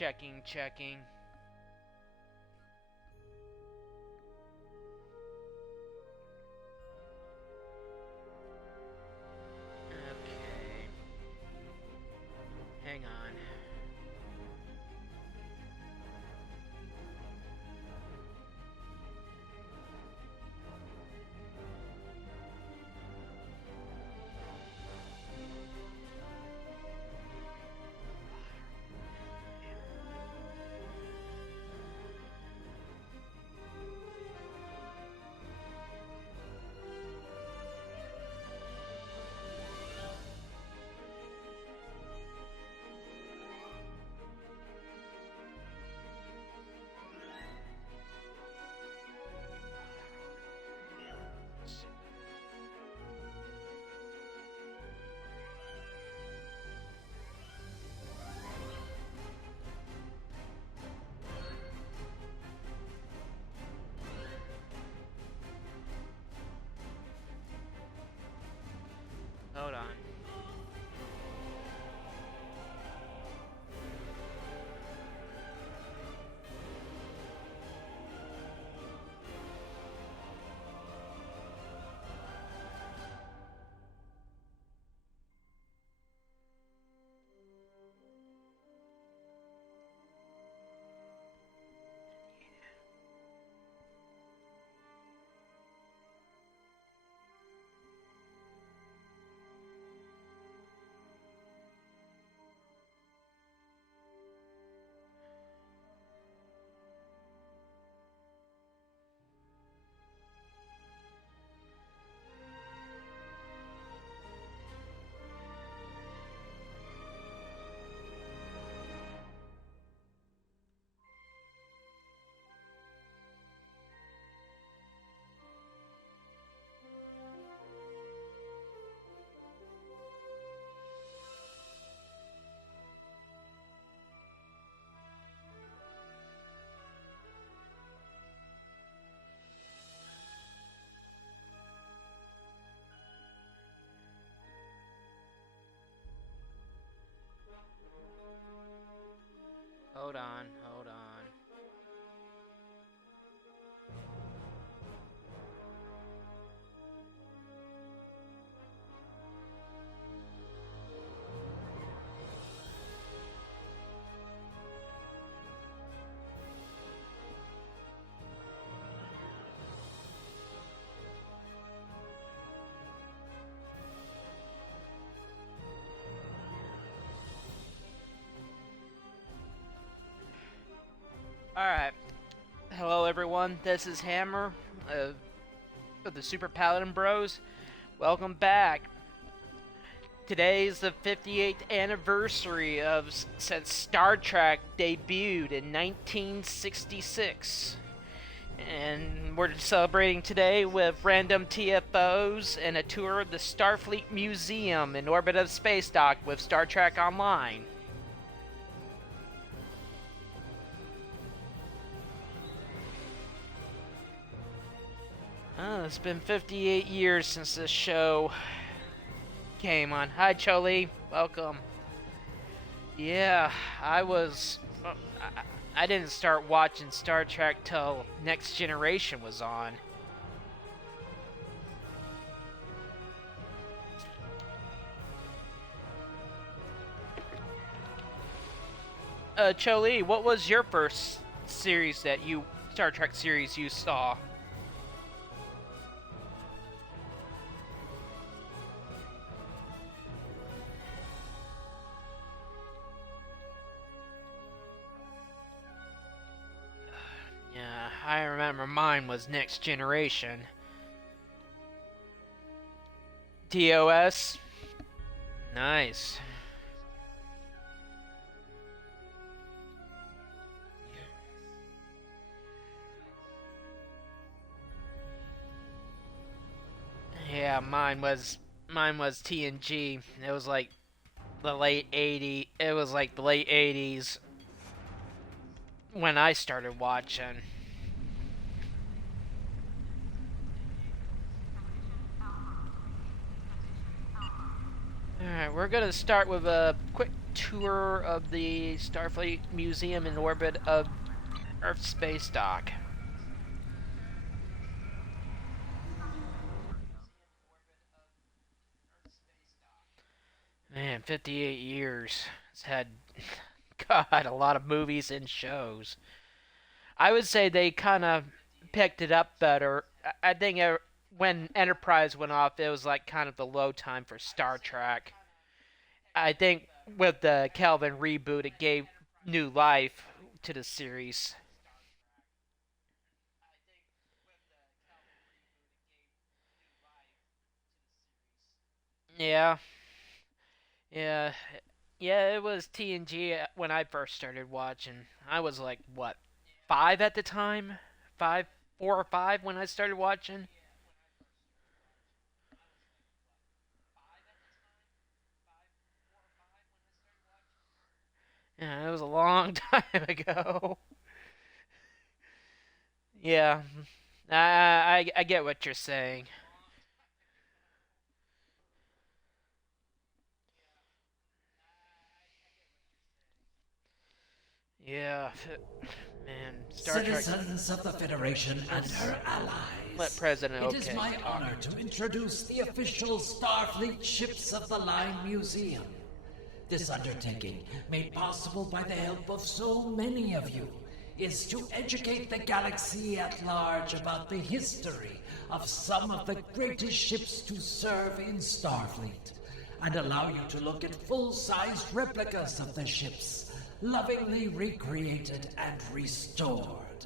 Checking. Okay. Hang on. Hold on. Hold on. Alright. Hello everyone, this is Hammer of the Super Paladin Bros. Welcome back. Today's the 58th anniversary of since Star Trek debuted in 1966. And we're celebrating today with random TFOs and a tour of the Starfleet Museum in orbit of Space Dock with Star Trek Online. Oh, it's been 58 years since this show came on. Hi, Choli. Welcome. Yeah, I didn't start watching Star Trek till Next Generation was on. Choli, what was your first Star Trek series you saw? Yeah, I remember mine was Next Generation. TOS? Nice. Yeah, mine was TNG. It was like the late '80s. It was like the late '80s when I started watching. Alright, we're gonna start with a quick tour of the Starfleet Museum in orbit of Earth space dock. Man, 58 years. It's had, God, a lot of movies and shows. I would say they kind of picked it up better. I think when Enterprise went off, it was like kind of the low time for Star Trek. I think with the Kelvin reboot, it gave new life to the series. Yeah, yeah, yeah. It was TNG when I first started watching. I was like, what, 5 at the time? 5, 4 or 5 when I started watching. Yeah, it was a long time ago. Yeah, I get what you're saying. Yeah, man, Star Trek. Citizens of the Federation and her Let allies, President it is OK my talk. honor to introduce the official Starfleet Ships of the Line Museum. This undertaking, made possible by the help of so many of you, is to educate the galaxy at large about the history of some of the greatest ships to serve in Starfleet, and allow you to look at full-sized replicas of the ships, lovingly recreated and restored.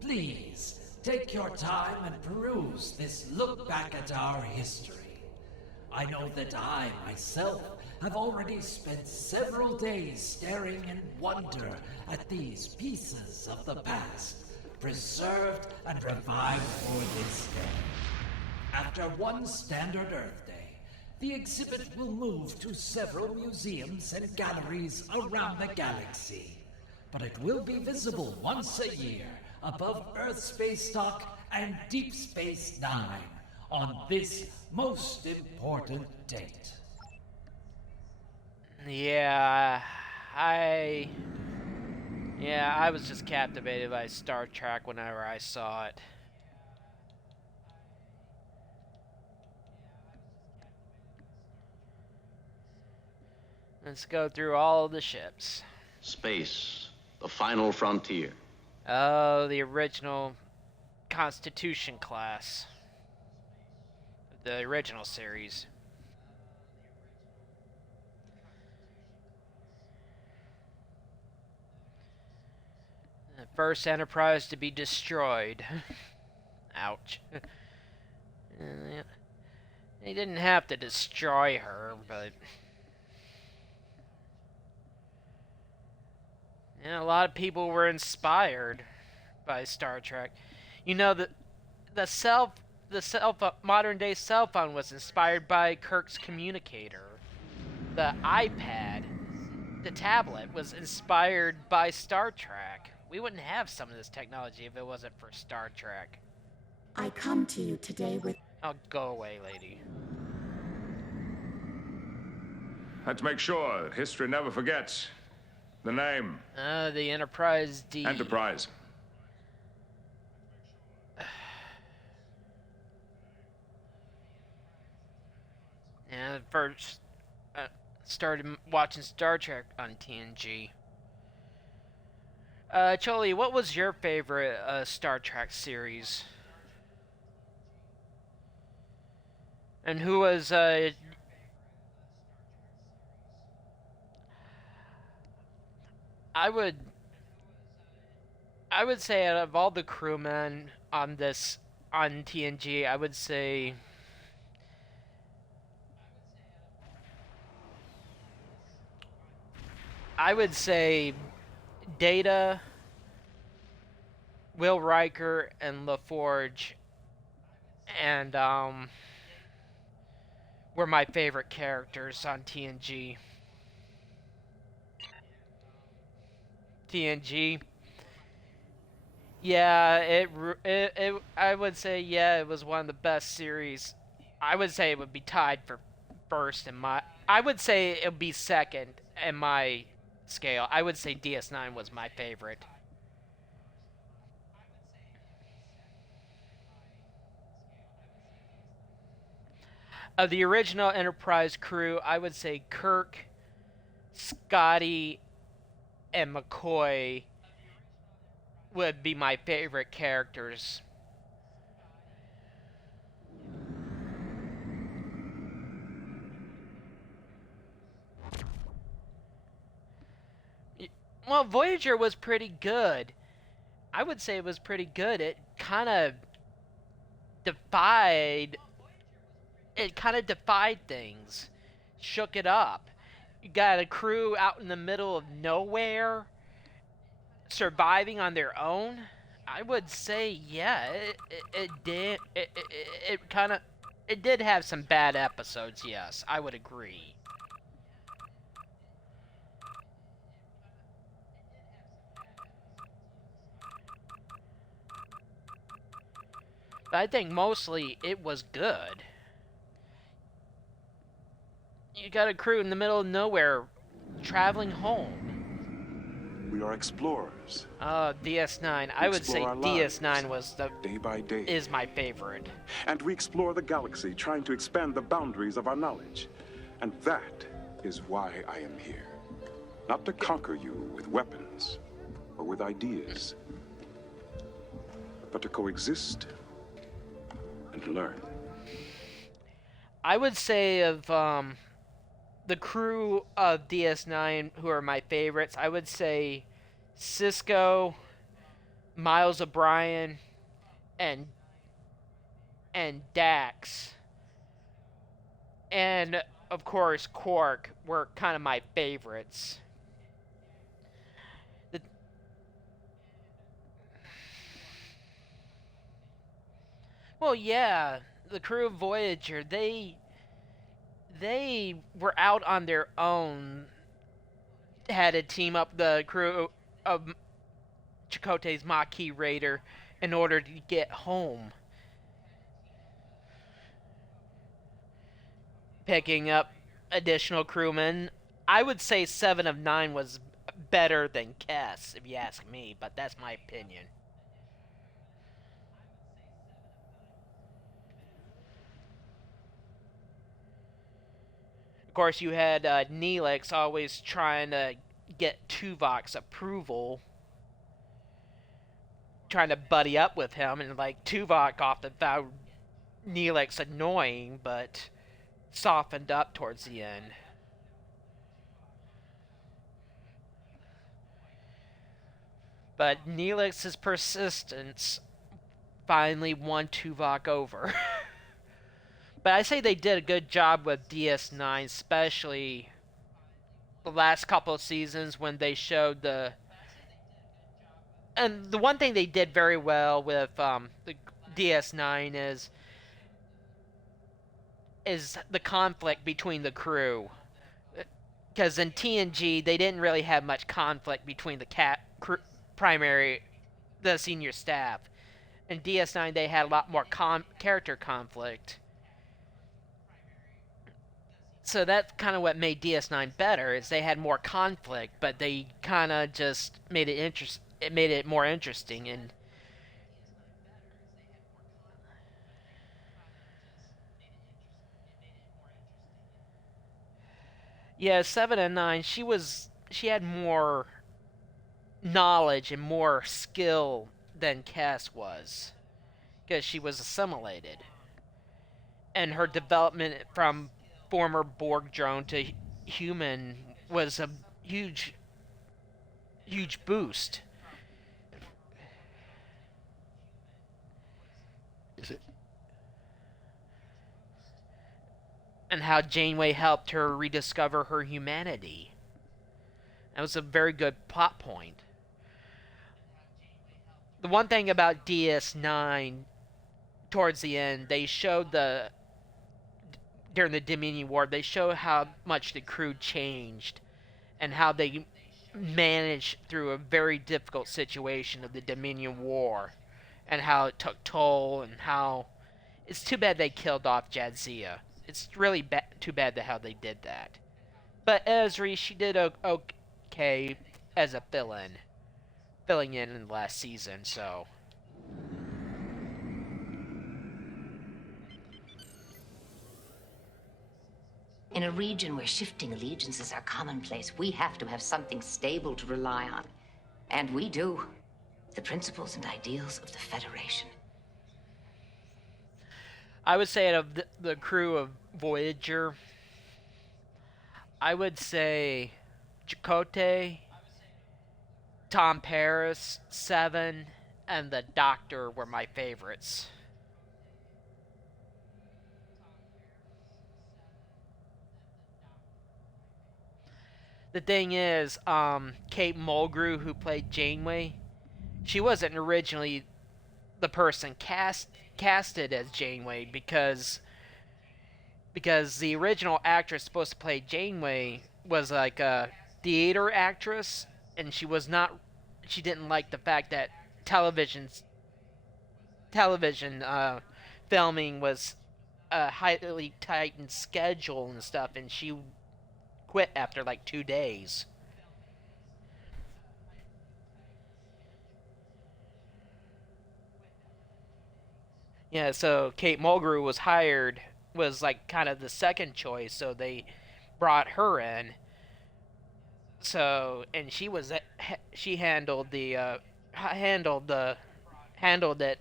Please, take your time and peruse this look back at our history. I know that I, myself, have already spent several days staring in wonder at these pieces of the past, preserved and revived for this day. After one standard Earth Day, the exhibit will move to several museums and galleries around the galaxy. But it will be visible once a year above Earth Space Dock and Deep Space Nine on this most important date. Yeah, I I was just captivated by Star Trek whenever I saw it. Let's go through all the ships. Space, the final frontier. Oh, the original Constitution class, the original series. The first Enterprise to be destroyed. Ouch. They didn't have to destroy her, but a lot of people were inspired by Star Trek. You know the cell modern day cell phone was inspired by Kirk's communicator. The iPad, the tablet was inspired by Star Trek. We wouldn't have some of this technology if it wasn't for Star Trek. I come to you today with... Oh, go away, lady. Let's make sure that history never forgets. The name. The Enterprise D. Enterprise. Yeah, first started watching Star Trek on TNG. Choli, what was your favorite Star Trek series? And who was I would say out of all the crewmen on this on TNG, I would say Data, Will Riker, and LaForge, and were my favorite characters on TNG. TNG. Yeah, I would say yeah, it was one of the best series. I would say it would be tied for first in my. I would say it would be second in my scale, I would say DS9 was my favorite. Of the original Enterprise crew, I would say Kirk, Scotty, and McCoy would be my favorite characters. Well, Voyager was pretty good. I would say it was pretty good. Defied it kind of defied things, shook it up. You got a crew out in the middle of nowhere, surviving on their own. I would say, yeah, it did. It kind of. It did have some bad episodes, yes, I would agree. But I think mostly it was good. You got a crew in the middle of nowhere traveling home. We are explorers. DS9. I would say DS9 was the day by day. Is my favorite. And we explore the galaxy, trying to expand the boundaries of our knowledge. And that is why I am here. Not to conquer you with weapons or with ideas, but to coexist and learn. I would say of the crew of DS9 who are my favorites, I would say Cisco, Miles O'Brien, and Dax. And of course Quark were kind of my favorites. Well, yeah, the crew of Voyager, they were out on their own, had to team up the crew of Chakotay's Maquis Raider in order to get home. Picking up additional crewmen. I would say 7 of 9 was better than Kess, if you ask me, but that's my opinion. Of course, you had Neelix always trying to get Tuvok's approval, trying to buddy up with him, and like Tuvok often found Neelix annoying, but softened up towards the end. But Neelix's persistence finally won Tuvok over. But I say they did a good job with DS9, especially the last couple of seasons when they showed the... And the one thing they did very well with the DS9 is the conflict between the crew. Because in TNG, they didn't really have much conflict between the the senior staff. In DS9, they had a lot more character conflict. So that's kind of what made DS9 better, is they had more conflict, but they kind of just made it made it more interesting. And yeah, 7 and 9, she had more knowledge and more skill than Cass was, because she was assimilated. And her development from former Borg drone to human was a huge boost. Is it? And how Janeway helped her rediscover her humanity. That was a very good plot point. The one thing about DS9, towards the end, they showed during the Dominion War, they showed how much the crew changed and how they managed through a very difficult situation of the Dominion War and how it took toll and how... It's too bad they killed off Jadzia. It's really too bad how they did that. But Esri, she did okay as a filling in the last season. So In a region where shifting allegiances are commonplace, we have to have something stable to rely on. And we do. The principles and ideals of the Federation. I would say out of the crew of Voyager, I would say Chakotay, Tom Paris, Seven, and the Doctor were my favorites. The thing is, Kate Mulgrew, who played Janeway, she wasn't originally the person casted as Janeway because the original actress supposed to play Janeway was like a theater actress, and she didn't like the fact that television filming was a highly tightened schedule and stuff, and she quit after like 2 days. Yeah, so Kate Mulgrew was like kind of the second choice, so they brought her in. So and she handled it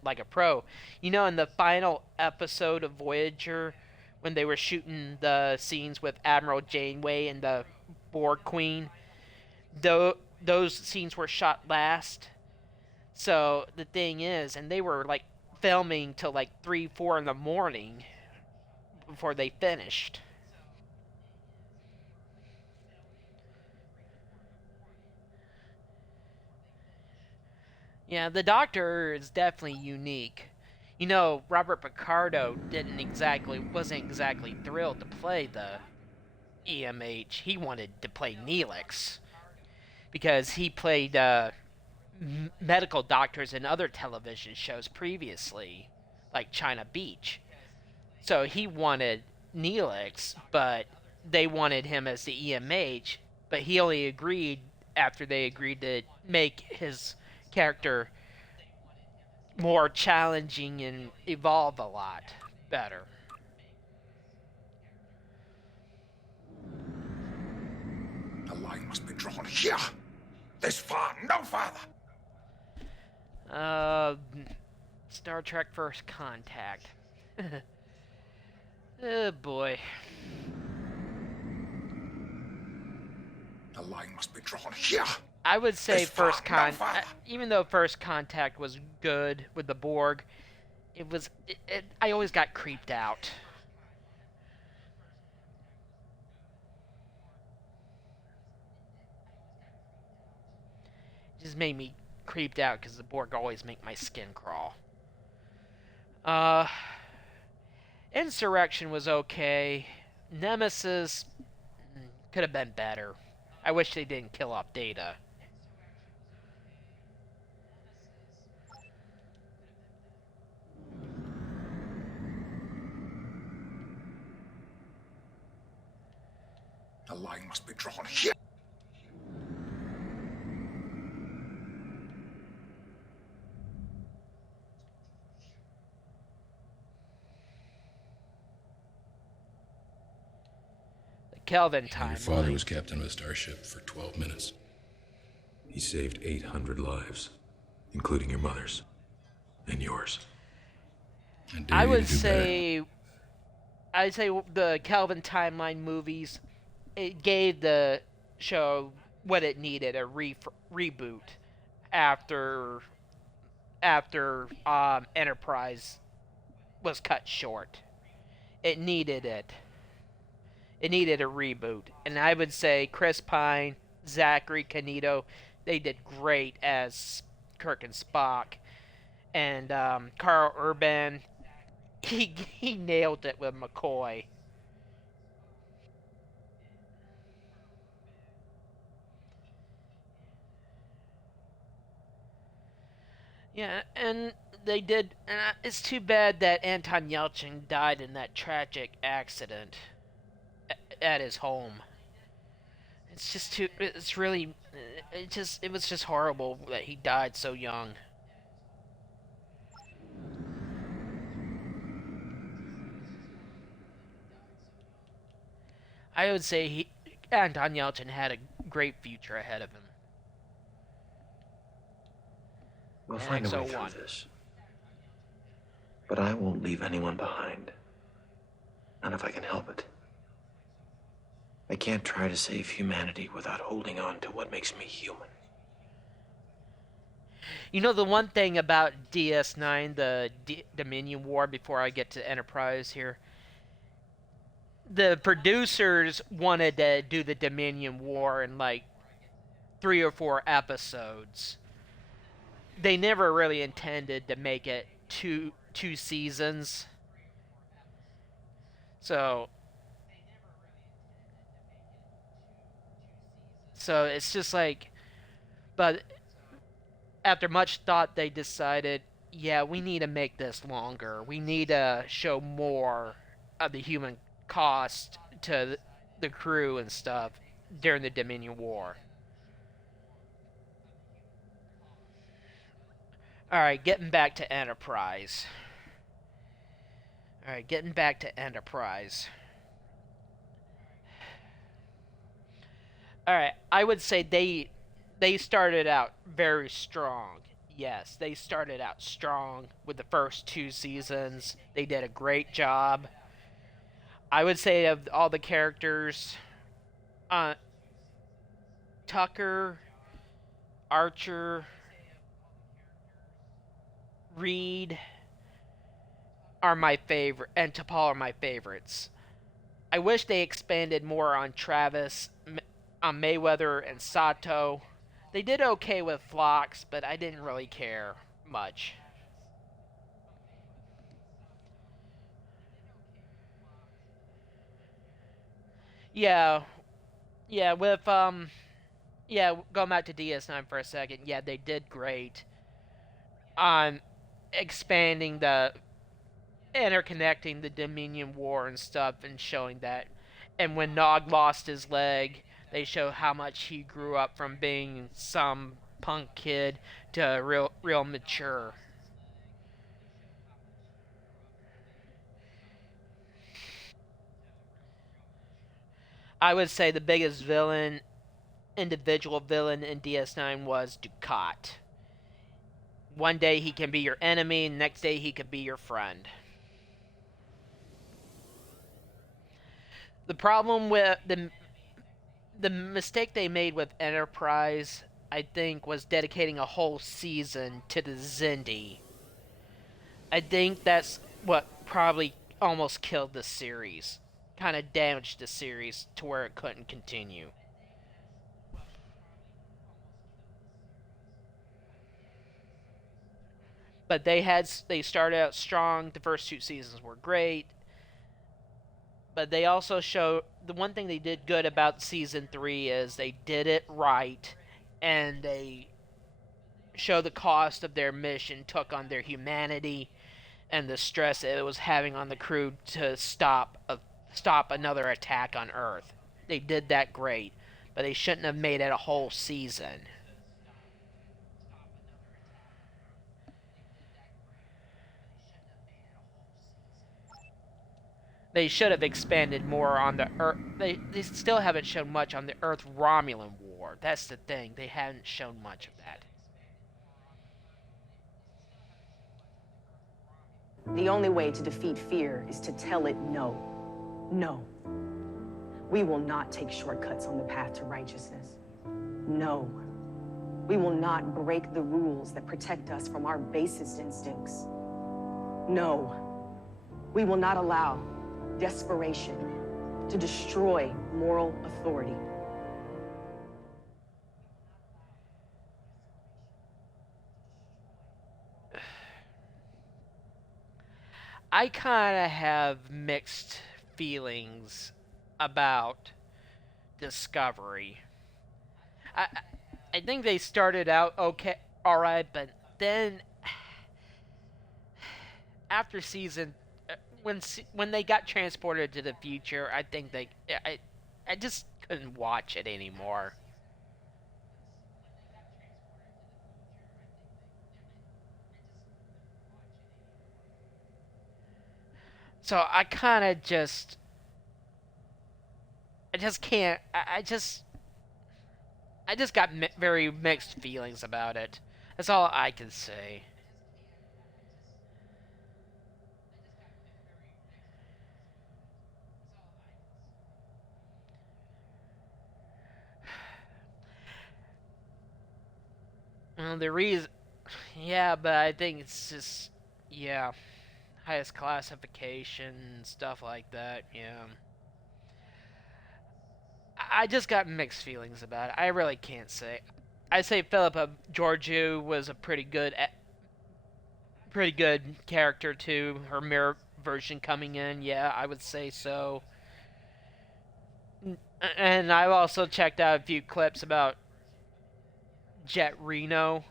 like a pro. You know, in the final episode of Voyager, when they were shooting the scenes with Admiral Janeway and the Borg Queen, those scenes were shot last. So the thing is, and they were like filming till like 3, 4 in the morning before they finished. Yeah, the Doctor is definitely unique. You know, Robert Picardo wasn't exactly thrilled to play the EMH. He wanted to play Neelix because he played medical doctors in other television shows previously, like China Beach. So he wanted Neelix, but they wanted him as the EMH. But he only agreed after they agreed to make his character more challenging and evolve a lot better. The line must be drawn here. This far, no farther. Uh, Star Trek First Contact. Oh boy. The line must be drawn here. I would say This far, First no Con. farther. Even though First Contact was good with the Borg, I always got creeped out. It just made me creeped out because the Borg always make my skin crawl. Uh, Insurrection was okay. Nemesis could have been better. I wish they didn't kill off Data. The line must be drawn here. The Kelvin Your father timeline. was captain of a starship for 12 minutes. He saved 800 lives, including your mother's. And yours. I would Better. say, I'd say the Kelvin timeline movies, it gave the show what it needed, a reboot after Enterprise was cut short. It needed it. It needed a reboot, and I would say Chris Pine, Zachary Quinto, they did great as Kirk and Spock, and Carl Urban, he nailed it with McCoy. Yeah, and they did. And it's too bad that Anton Yelchin died in that tragic accident at his home. it's just too. It's really. It was just horrible that he died so young. I would say Anton Yelchin had a great future ahead of him. We'll In find a way X-01. through this. But I won't leave anyone behind. Not if I can help it. I can't try to save humanity without holding on to what makes me human. You know, the one thing about DS9, the Dominion War, before I get to Enterprise here, the producers wanted to do the Dominion War in like 3 or 4 episodes. They never really intended to make it two seasons. So it's just like, but after much thought, they decided, yeah, we need to make this longer. We need to show more of the human cost to the crew and stuff during the Dominion War. Alright, getting back to Enterprise. Alright, I would say they started out very strong. Yes, they started out strong with the first 2 seasons. They did a great job. I would say of all the characters, Tucker, Archer, Reed are my favorite, and T'Pol are my favorites. I wish they expanded more on Travis, on Mayweather, and Sato. They did okay with Phlox, but I didn't really care much. Yeah, yeah, going back to DS9 for a second. Yeah, they did great on expanding the interconnecting the Dominion War and stuff and showing that. And when Nog lost his leg, they show how much he grew up from being some punk kid to real mature. I would say the biggest individual villain in DS9 was Ducat. One day he can be your enemy, next day he could be your friend. The problem with the mistake they made with Enterprise, I think, was dedicating a whole season to the Xindi. I think that's what probably almost killed the series. Kind of damaged the series to where it couldn't continue. But they started out strong. The first 2 seasons were great. But they also show the one thing they did good about season 3 is they did it right, and they show the cost of their mission took on their humanity and the stress it was having on the crew to stop another attack on Earth. They did that great, but they shouldn't have made it a whole season. They should have expanded more on the Earth. They still haven't shown much on the Earth Romulan War. That's the thing. They haven't shown much of that. The only way to defeat fear is to tell it no. No. We will not take shortcuts on the path to righteousness. No. We will not break the rules that protect us from our basest instincts. No. We will not allow desperation to destroy moral authority. I kind of have mixed feelings about Discovery. I I think they started out okay, all right, but then after season when they got transported to the future, I think I just couldn't watch it anymore. So I kind of just, I just can't, I just got very mixed feelings about it. That's all I can say. Well, the reason, yeah, but I think it's just, yeah, highest classification, stuff like that, yeah. I just got mixed feelings about it. I really can't say. I say Philippa Georgiou was a pretty good character too. Her mirror version coming in, yeah, I would say so. And I've also checked out a few clips about Jet Reno.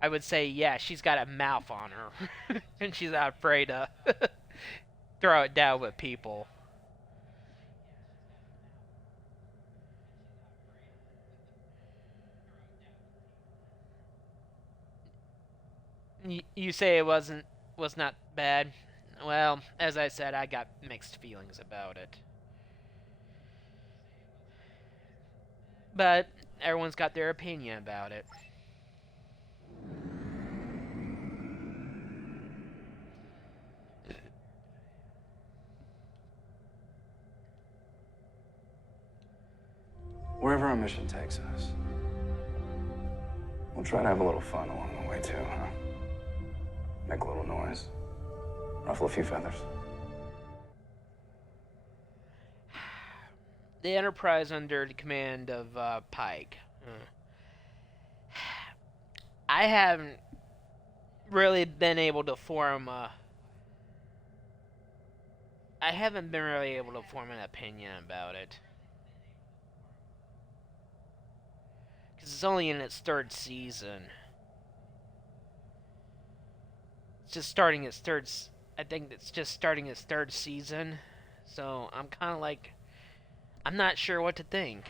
I would say, yeah, she's got a mouth on her, and she's not afraid to throw it down with people. You say it was not bad. Well, as I said, I got mixed feelings about it. But everyone's got their opinion about it. Wherever our mission takes us, we'll try to have a little fun along the way too, huh? Make a little noise, ruffle a few feathers. The Enterprise under the command of Pike. I haven't really been able to form I haven't been really able to form an opinion about it. Because it's only in its third season. It's just starting its third... I think it's just starting its third season. So I'm kind of like... I'm not sure what to think.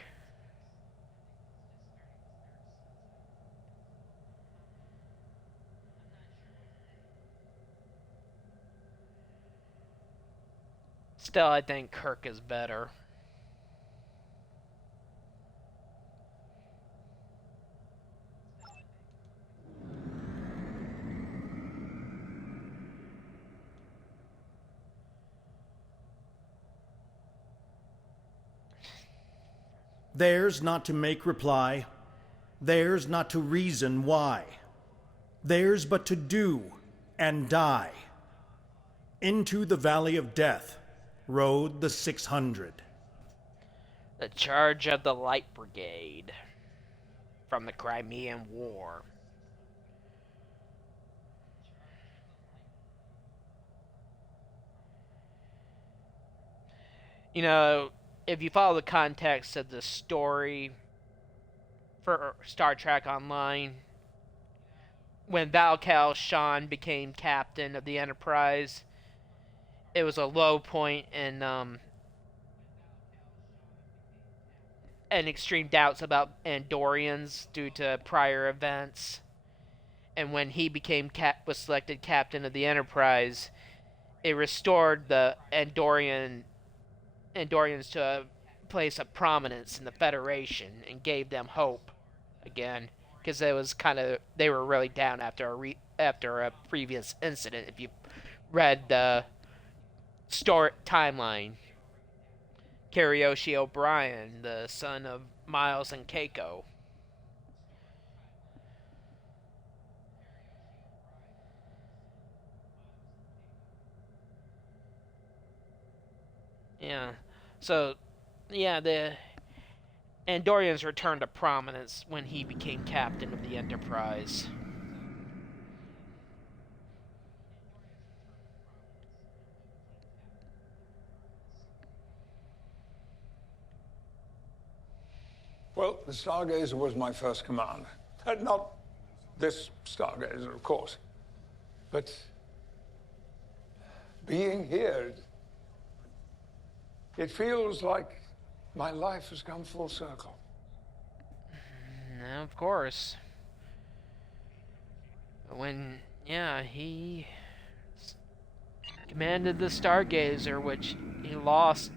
Still, I think Kirk is better. Theirs not to make reply, theirs not to reason why, theirs but to do and die. Into the valley of death rode the 600. The charge of the Light Brigade from the Crimean War. You know, if you follow the context of the story for Star Trek Online, when Val Kal-Shan became captain of the Enterprise, it was a low point in and extreme doubts about Andorians due to prior events. And when he was selected captain of the Enterprise, it restored the Andorians to a place of prominence in the Federation and gave them hope again, because it was they were really down after a previous incident. If you read the story timeline, Kariyoshi O'Brien, the son of Miles and Keiko. Yeah. So, yeah, the Andorians returned to prominence when he became captain of the Enterprise. Well, the Stargazer was my first command. Not this Stargazer, of course. But being here, it feels like My life has come full circle. Of course. When, yeah, he commanded the Stargazer, which he lost,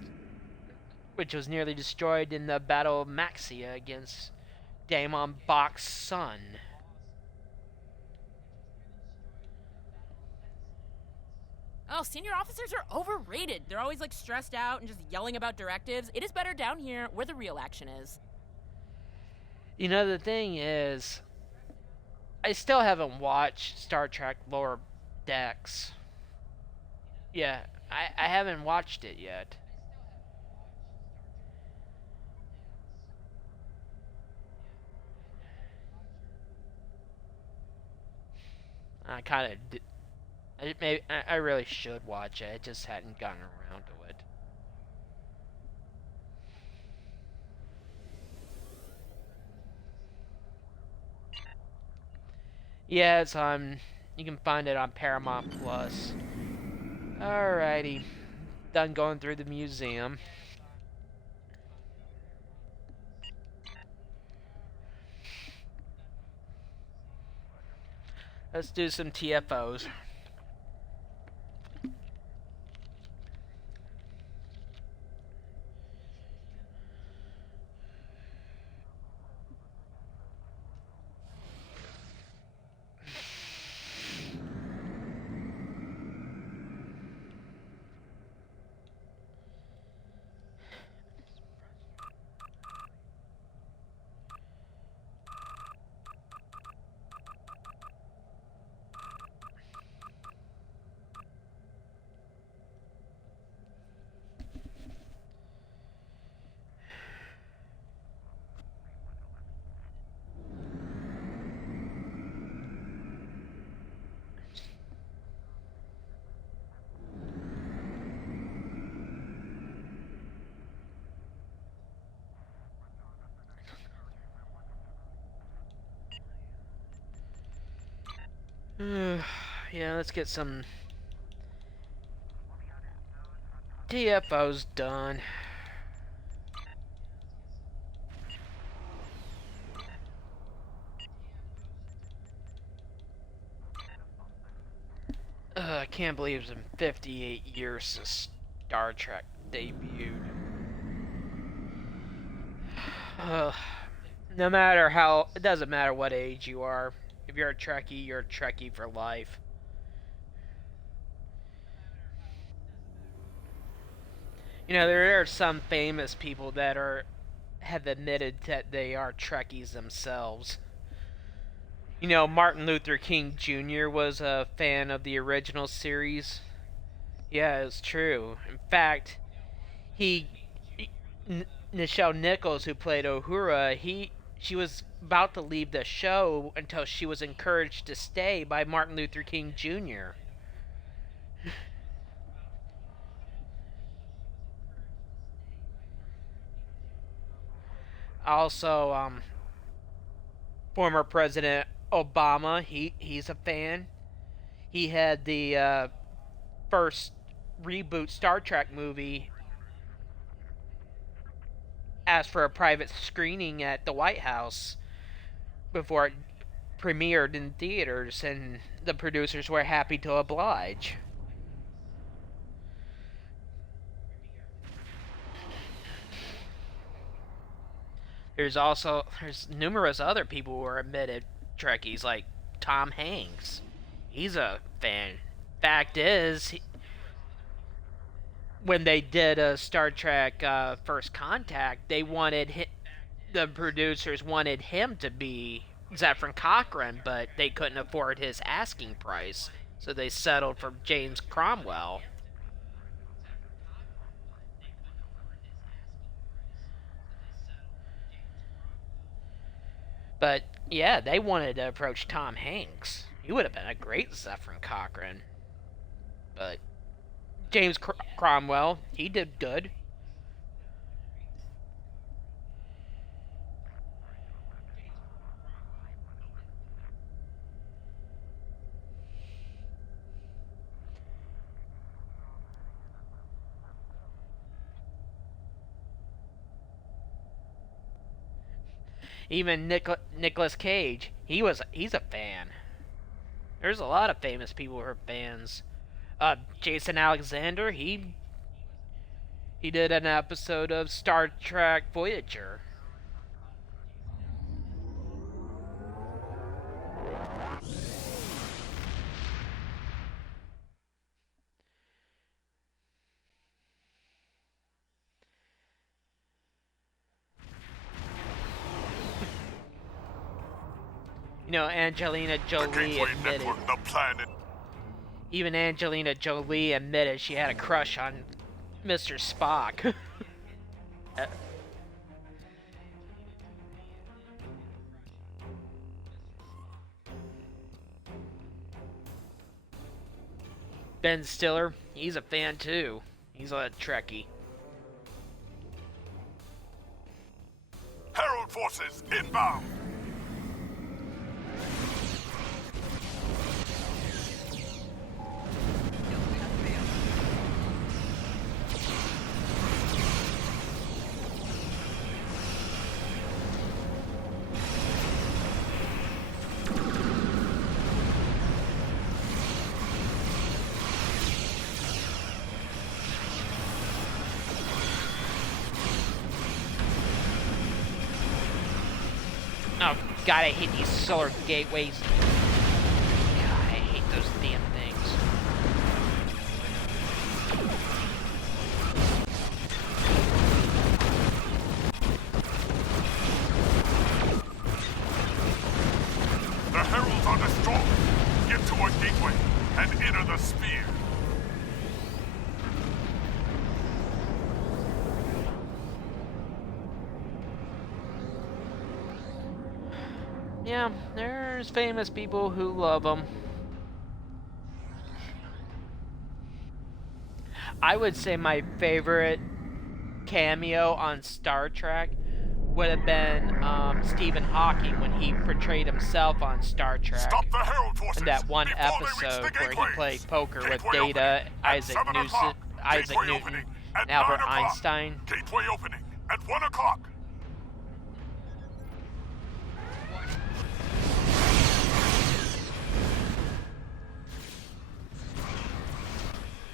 which was nearly destroyed in the Battle of Maxia against Daemon Bach's son. Oh, senior officers are overrated. They're always like stressed out and just yelling about directives. It is better down here where the real action is. You know, the thing is, I still haven't watched Star Trek Lower Decks. Yeah, I haven't watched it yet. I kind of, I really should watch it. I just hadn't gotten around to it. Yeah, it's on. You can find it on Paramount Plus. Alrighty, done going through the museum. Let's do some TFOs. Yeah, let's get some TFOs done. I can't believe it's been 58 years since Star Trek debuted. No matter how, it doesn't matter what age you are. If you're a Trekkie, you're a Trekkie for life. You know, there are some famous people that have admitted that they are Trekkies themselves. You know, Martin Luther King Jr. was a fan of the original series. Yeah, it's true. In fact, Nichelle Nichols, who played Uhura, she was about to leave the show until she was encouraged to stay by Martin Luther King Jr. Also, former President Obama, he's a fan. He had the first reboot Star Trek movie asked for a private screening at the White House before it premiered in theaters, and the producers were happy to oblige. There's numerous other people who are admitted Trekkies, like Tom Hanks. He's a fan. Fact is, when they did a Star Trek First Contact, the producers wanted him to be Zefram Cochrane, but they couldn't afford his asking price, so they settled for James Cromwell. But yeah, they wanted to approach Tom Hanks. He would have been a great Zefram Cochrane. But James Cromwell, he did good. Even Nicolas Cage, he's a fan. There's a lot of famous people who are fans. Jason Alexander, he did an episode of Star Trek Voyager. You know, Angelina Jolie admitted. Even Angelina Jolie admitted she had a crush on Mr. Spock. Ben Stiller, he's a fan too. He's a Trekkie. Herald forces inbound. Oh god, I hate these solar gateways. God, I hate those damn things. The heralds are destroyed. Get to a gateway and enter the sphere. Yeah, there's famous people who love them. I would say my favorite cameo on Star Trek would have been Stephen Hawking when he portrayed himself on Star Trek. Stop the herald forces in that one before they reach episode the where he gateways. played poker with Gateway Data, opening at Isaac 7 Newton, o'clock. Isaac Gateway Newton, opening and at Albert 9 o'clock. Einstein. Gateway opening at 1 o'clock.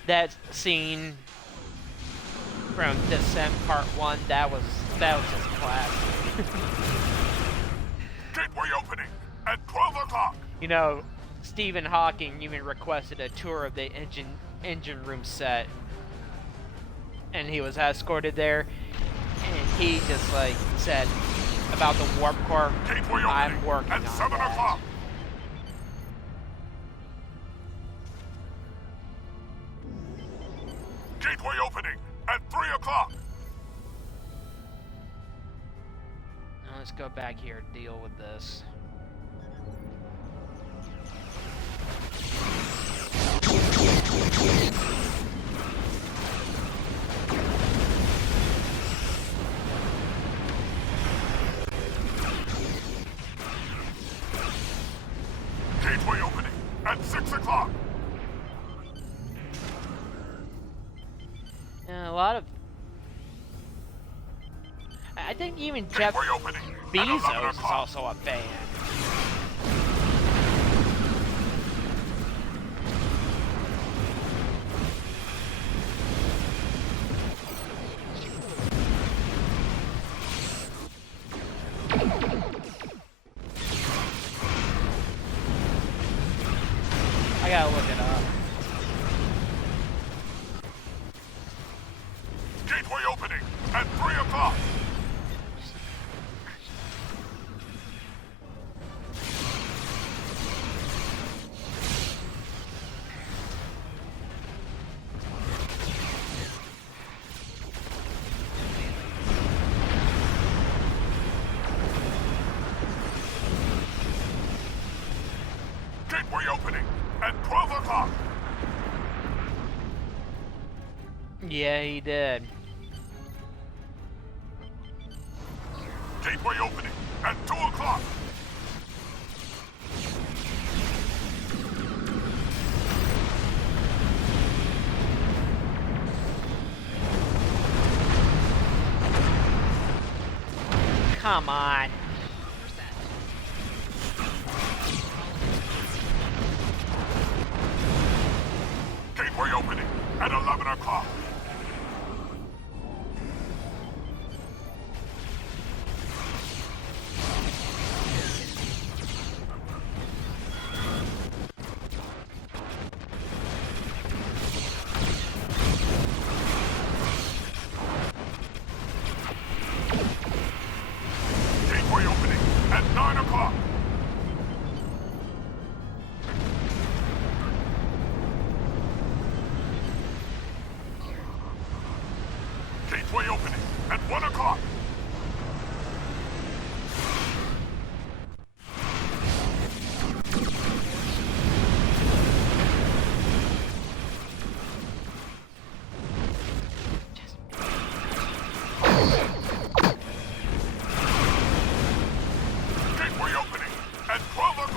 That scene from Descent Part 1, that was just classic. Gateway opening at 12 o'clock. You know, Stephen Hawking even requested a tour of the engine room set, and he was escorted there, and he just like said about the warp core, Gateway I'm opening working at on 7 that. o'clock. Gateway opening at 3 o'clock. Now let's go back here and deal with this. Gateway opening at 6 o'clock. Yeah, a lot of... I think even Jeff Bezos is also a fan. I gotta look it up. Gateway opening at 3 o'clock. Gateway opening at 12 o'clock. Yeah, he did. Gateway opening at 2 o'clock. Come on.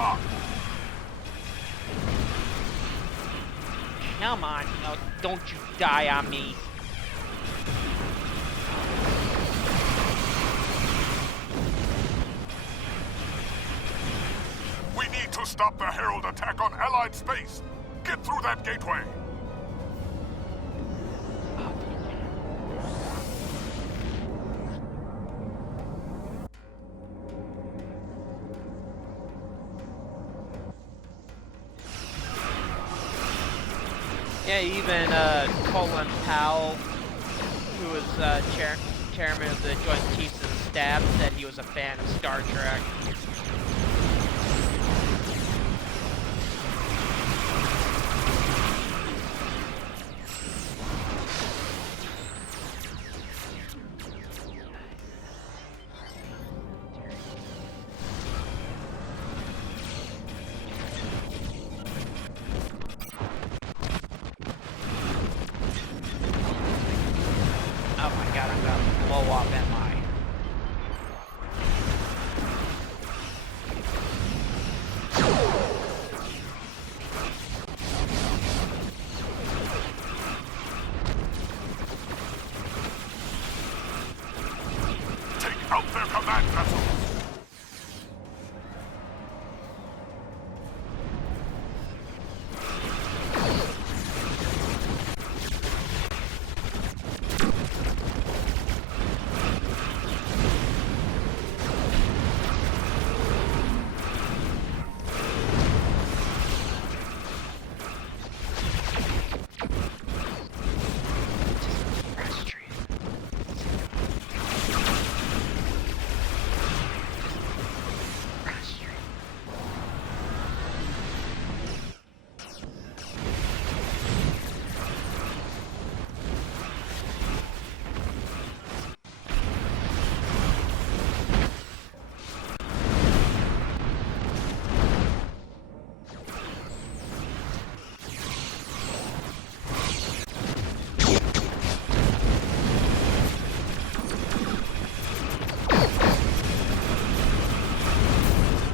up. Come on, no, don't you die on me. We need to stop the Herald attack on Allied space. Get through that gateway. Yeah, even Colin Powell, who was chairman of the Joint Chiefs of Staff, said he was a fan of Star Trek. Oh my god, I'm gonna blow up MI. Take out their command vessel.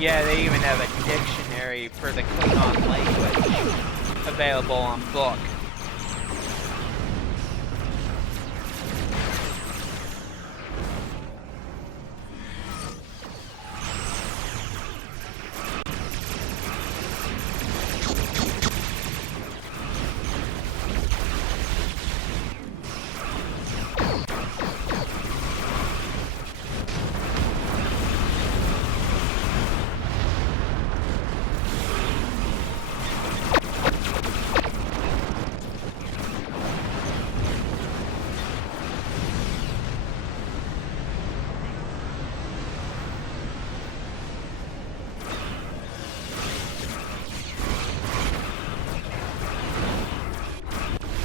Yeah, they even have a dictionary for the Klingon language available on book.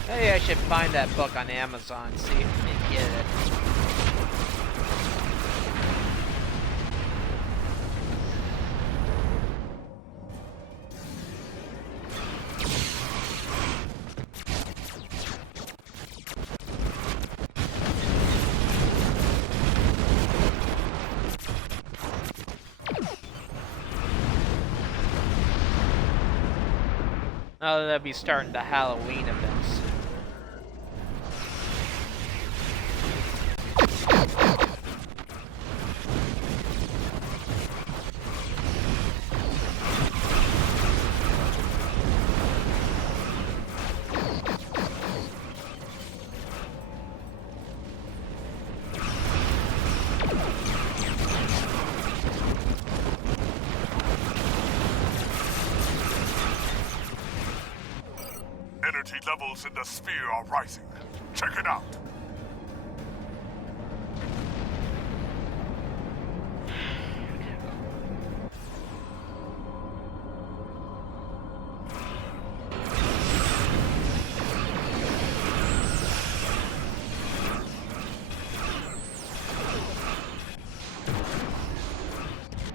Maybe I should find that book on Amazon, see if I can get it. Oh, they'll be starting the Halloween events. Energy levels in the sphere are rising. Check it out.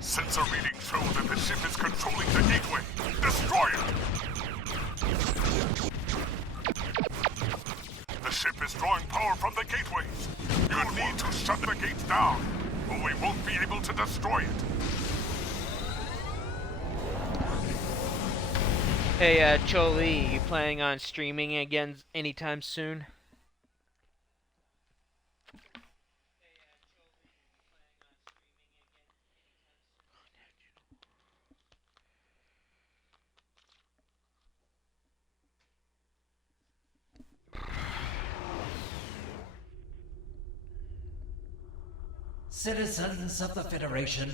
Sensor readings show that the ship is controlling the gateway. Destroy it! The ship is drawing power from the gateways. You need to shut the gates down, or we won't be able to destroy it. Hey, Choli, you planning on streaming again anytime soon? Citizens of the Federation.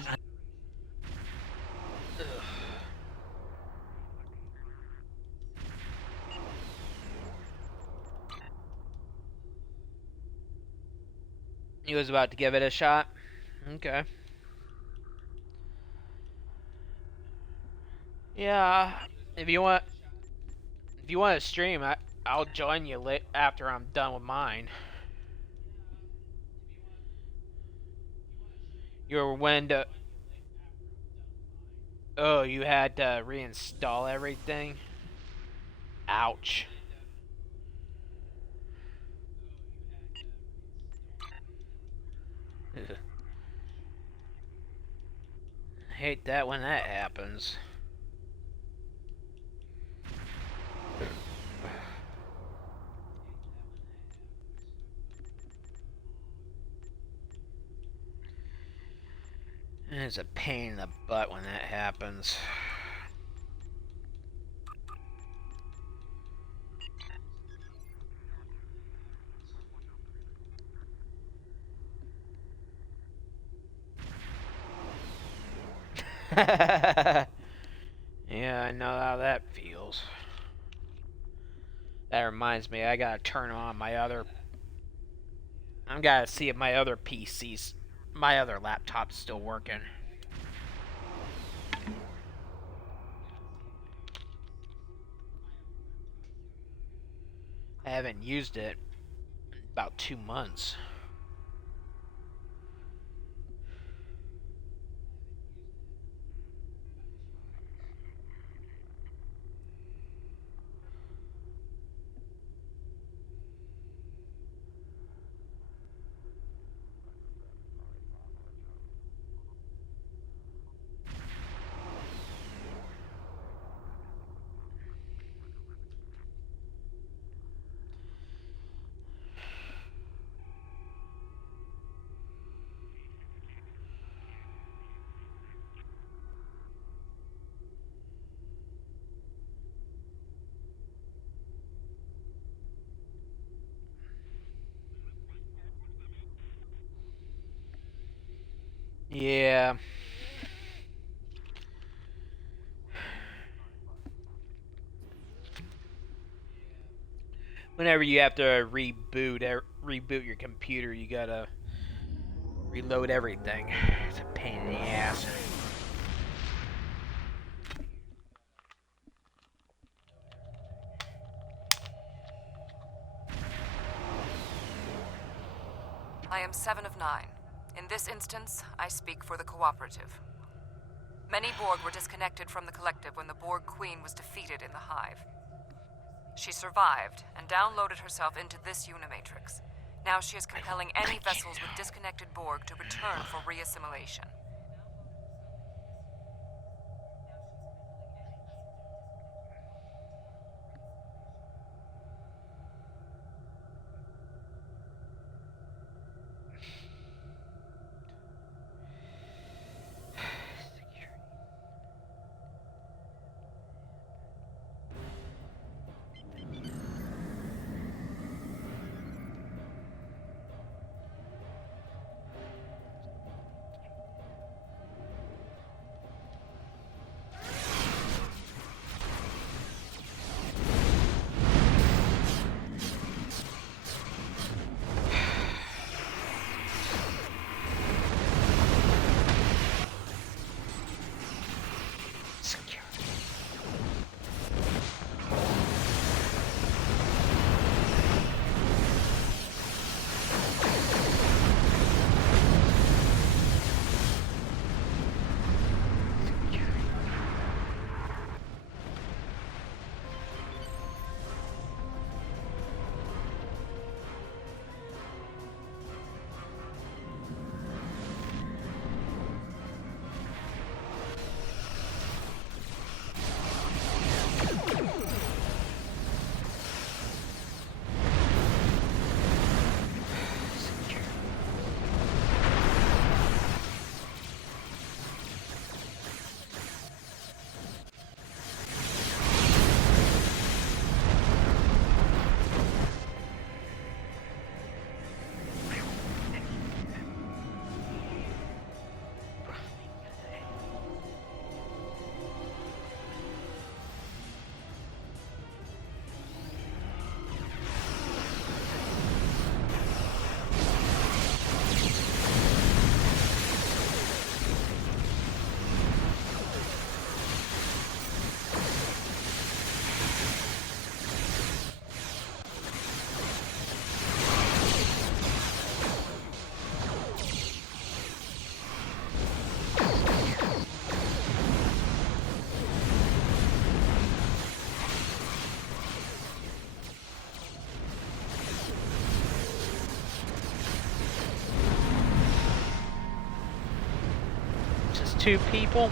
He was about to give it a shot. Okay. Yeah, if you want to stream, I'll join you after I'm done with mine. Your window. Oh, you had to reinstall everything? Ouch. I hate that when that happens. It's a pain in the butt when that happens. Yeah, I know how that feels. That reminds me, I gotta turn on my other... I gotta see if my other PC's... my other laptop's still working. I haven't used it in about 2 months. Yeah. Whenever you have to reboot your computer, you gotta reload everything. It's a pain in the ass. I am 7 of 9. In this instance, I speak for the Cooperative. Many Borg were disconnected from the Collective when the Borg Queen was defeated in the Hive. She survived and downloaded herself into this Unimatrix. Now she is compelling any vessels with disconnected Borg to return for reassimilation. two people.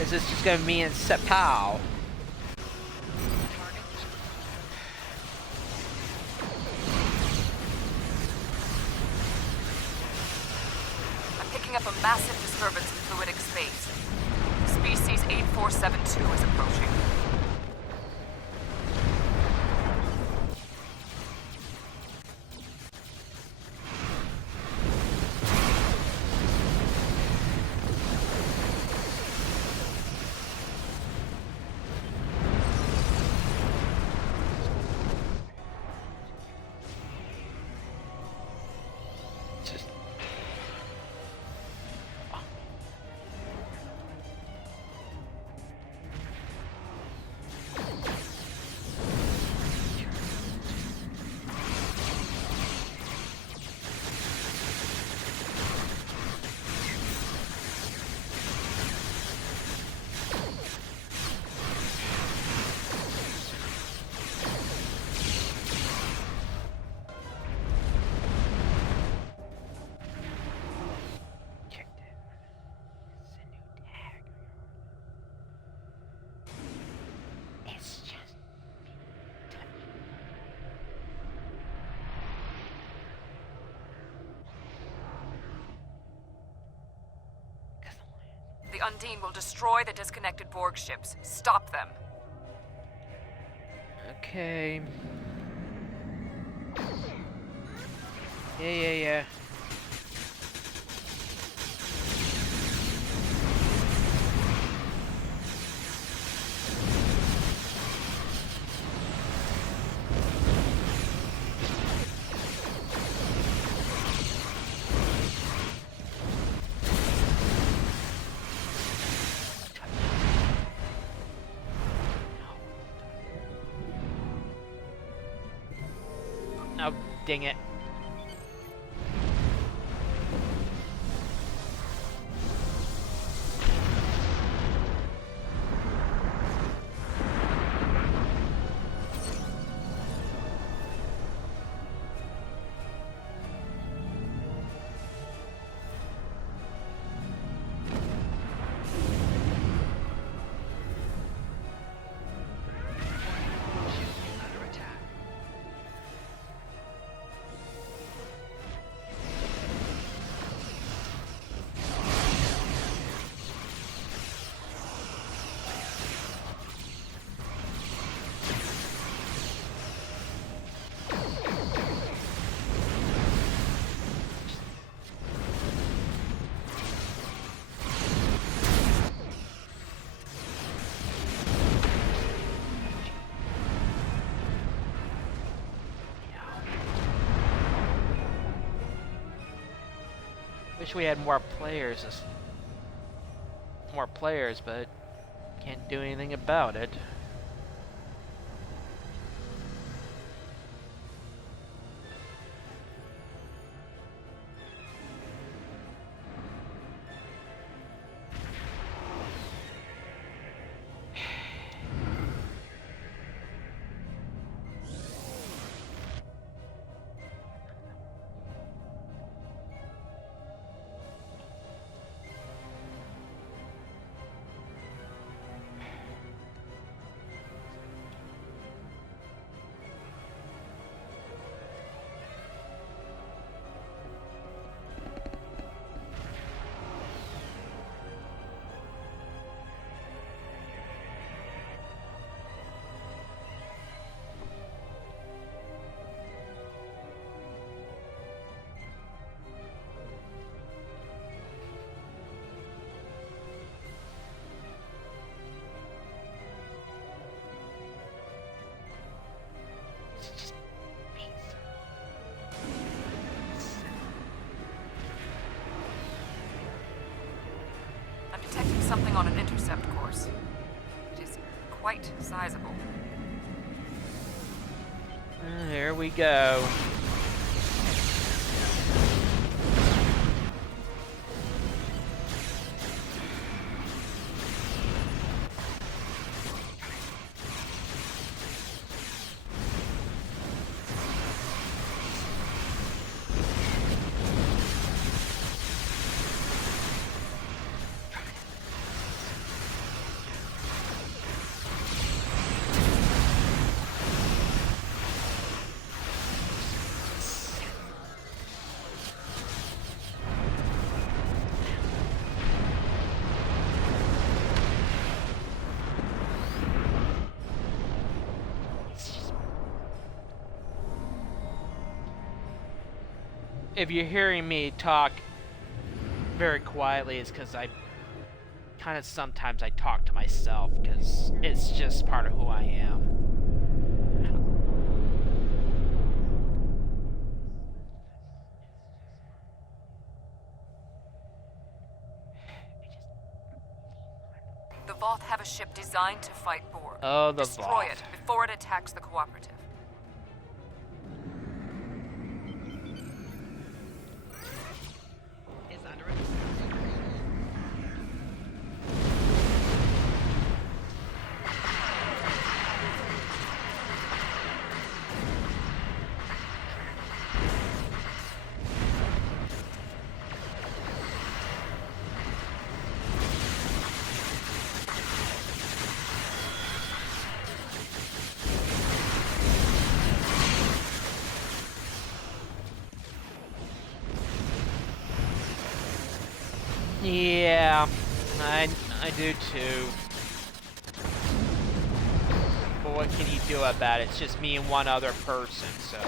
Is this just gonna be in Sepow? I'm picking up a massive disturbance in fluidic space. Species 8472 is approaching. The Undine will destroy the disconnected Borg ships. Stop them. Okay. Yeah. Oh, dang it. Wish we had more players. More players, but can't do anything about it. something on an intercept course. It is quite sizable. Here we go. If you're hearing me talk very quietly, it's because I kind of sometimes I talk to myself because it's just part of who I am. The Voth have a ship designed to fight Borg. Oh, the Destroy Voth. it before it attacks the Cooperative. Yeah, I do too. But what can you do about it? It's just me and one other person, so.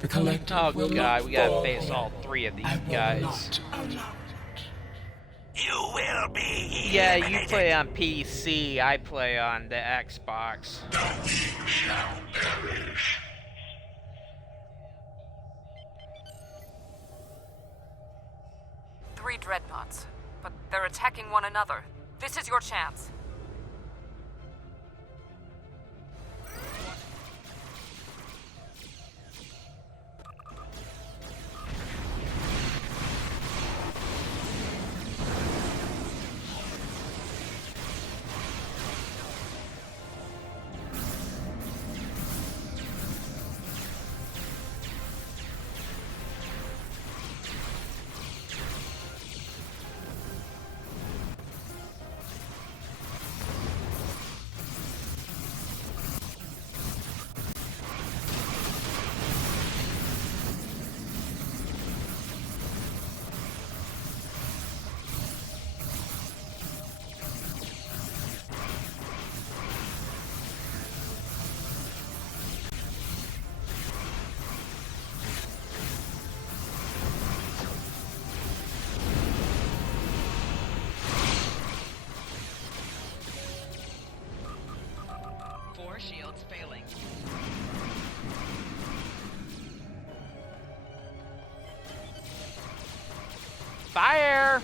The collective Oh will god, not we gotta fall face all three of these and will guys. not allow it. You will be Yeah, you eliminated. play on PC, I play on the Xbox. The weak shall perish. Three dreadnoughts, but they're attacking one another. This is your chance. Shields failing. Fire!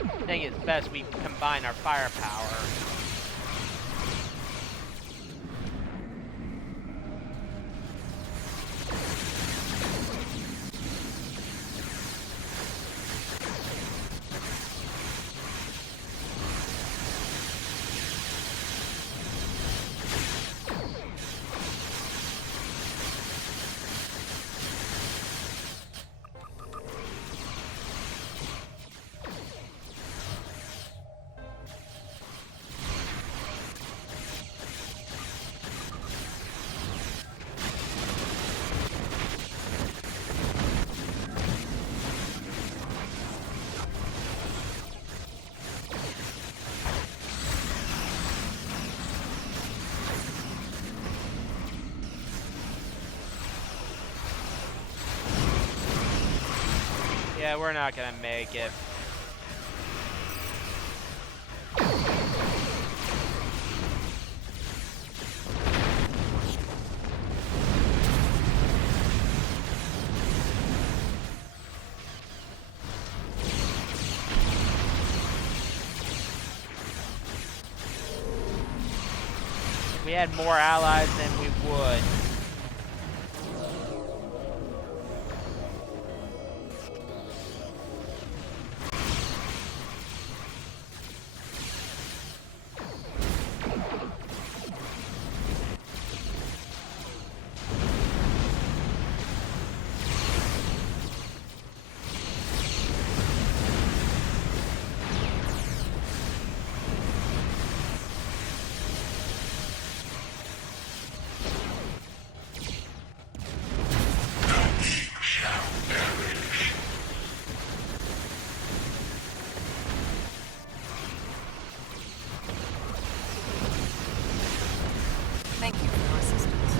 I think it's best we combine our firepower. Yeah, we're not gonna make it. If we had more allies than we would. Thank you for your assistance.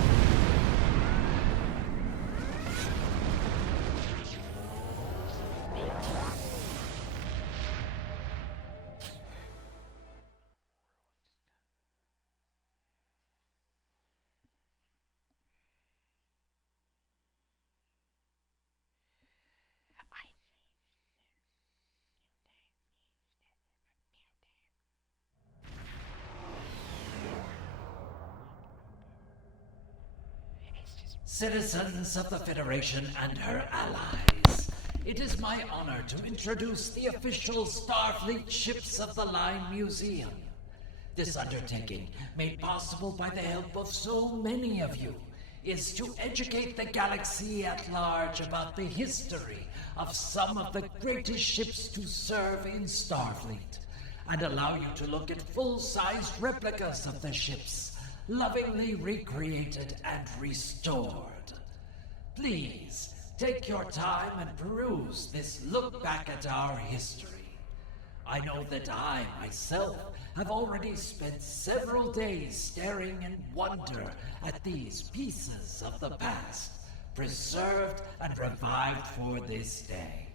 Citizens of the Federation and her allies, it is my honor to introduce the official Starfleet Ships of the Line Museum. This undertaking, made possible by the help of so many of you, is to educate the galaxy at large about the history of some of the greatest ships to serve in Starfleet, and allow you to look at full-sized replicas of the ships, lovingly recreated and restored. Please, take your time and peruse this look back at our history. I know that I, myself, have already spent several days staring in wonder at these pieces of the past, preserved and revived for this day.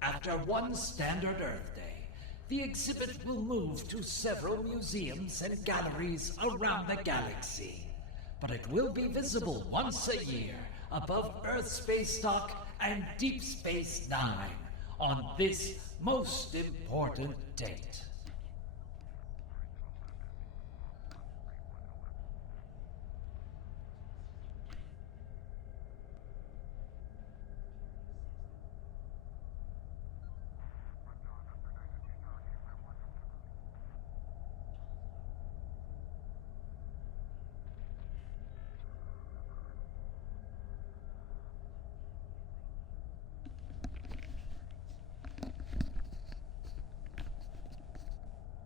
After one standard Earth Day, the exhibit will move to several museums and galleries around the galaxy, but it will be visible once a year above Earth Space Dock and Deep Space Nine on this most important date.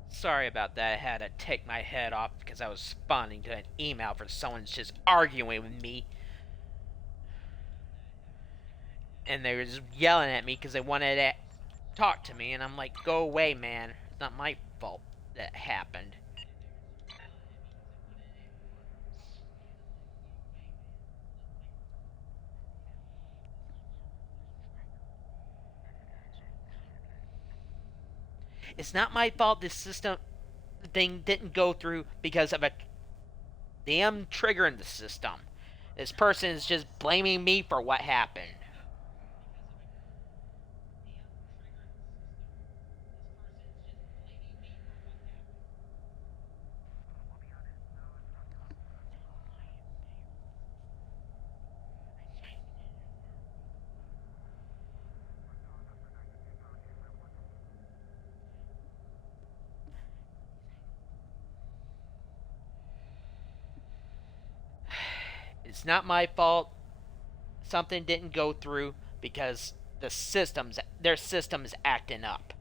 Sorry about that. I had to take my head off because I was responding to an email for someone's just arguing with me. And they were just yelling at me because they wanted to talk to me. And I'm like, go away, man. It's not my fault that happened. It's not my fault this system thing didn't go through because of a damn trigger in the system. This person is just blaming me for what happened. It's not my fault something didn't go through because their system's acting up.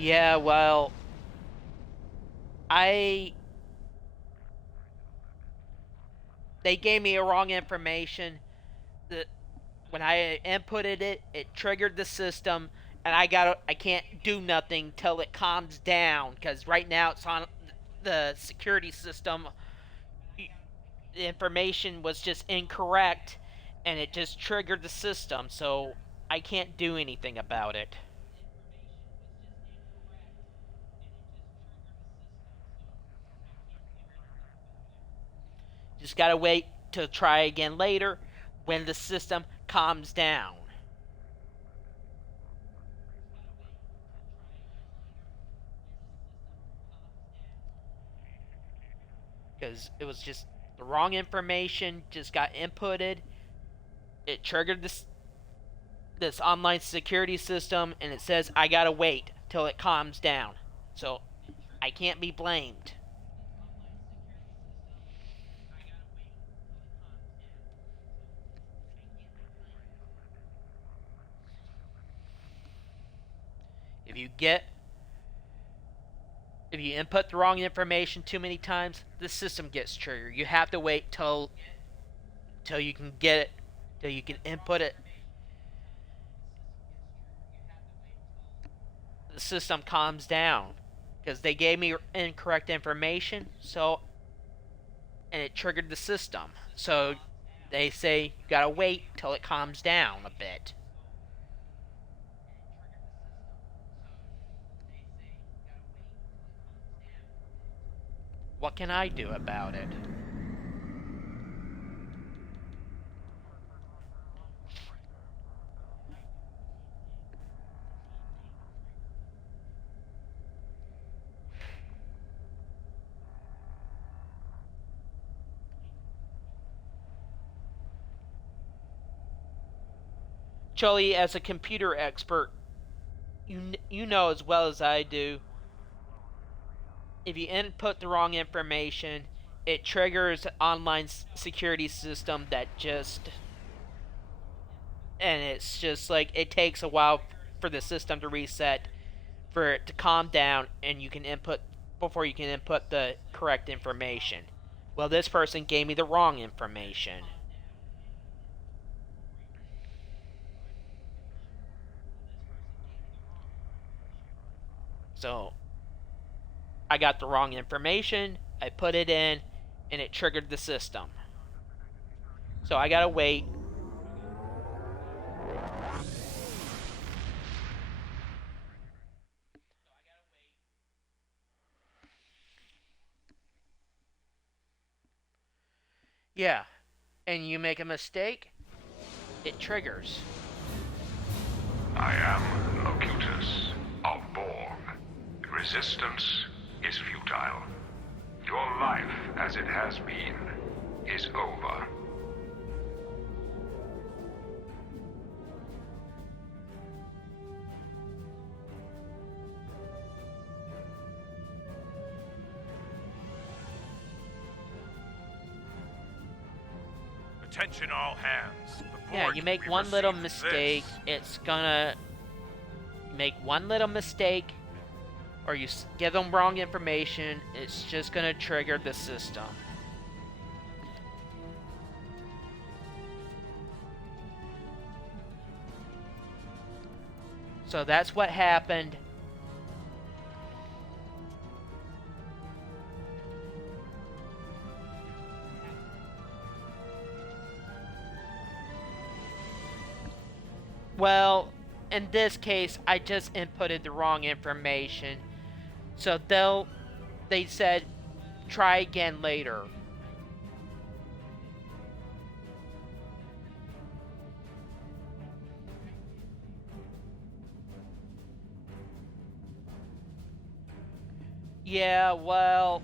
Yeah, well, they gave me a wrong information. That when I inputted it, it triggered the system, and I can't do nothing till it calms down because right now it's on the security system. The information was just incorrect, and it just triggered the system, so I can't do anything about it. Just gotta wait to try again later when the system calms down. Because it was just the wrong information just got inputted. It triggered this online security system, and it says I gotta wait till it calms down. So I can't be blamed. If you input the wrong information too many times, the system gets triggered. You have to wait till you can get it, till you can input it. The system calms down because they gave me incorrect information, and it triggered the system. So they say you gotta wait till it calms down a bit. What can I do about it? Choli, as a computer expert, you know as well as I do, if you input the wrong information, it triggers an online security system that just... And it's just like, it takes a while for the system to reset, for it to calm down, and you can input... before you can input the correct information. Well, this person gave me the wrong information. So, I got the wrong information, I put it in, and it triggered the system. So I gotta wait. Yeah, and you make a mistake, it triggers. I am Locutus of Borg. Resistance is futile. Your life, as it has been, is over. Attention all hands. Yeah, you make one little mistake, it's gonna make one little mistake, or you give them wrong information, it's just gonna trigger the system. So that's what happened. Well, in this case, I just inputted the wrong information. So they said, try again later. Yeah, well...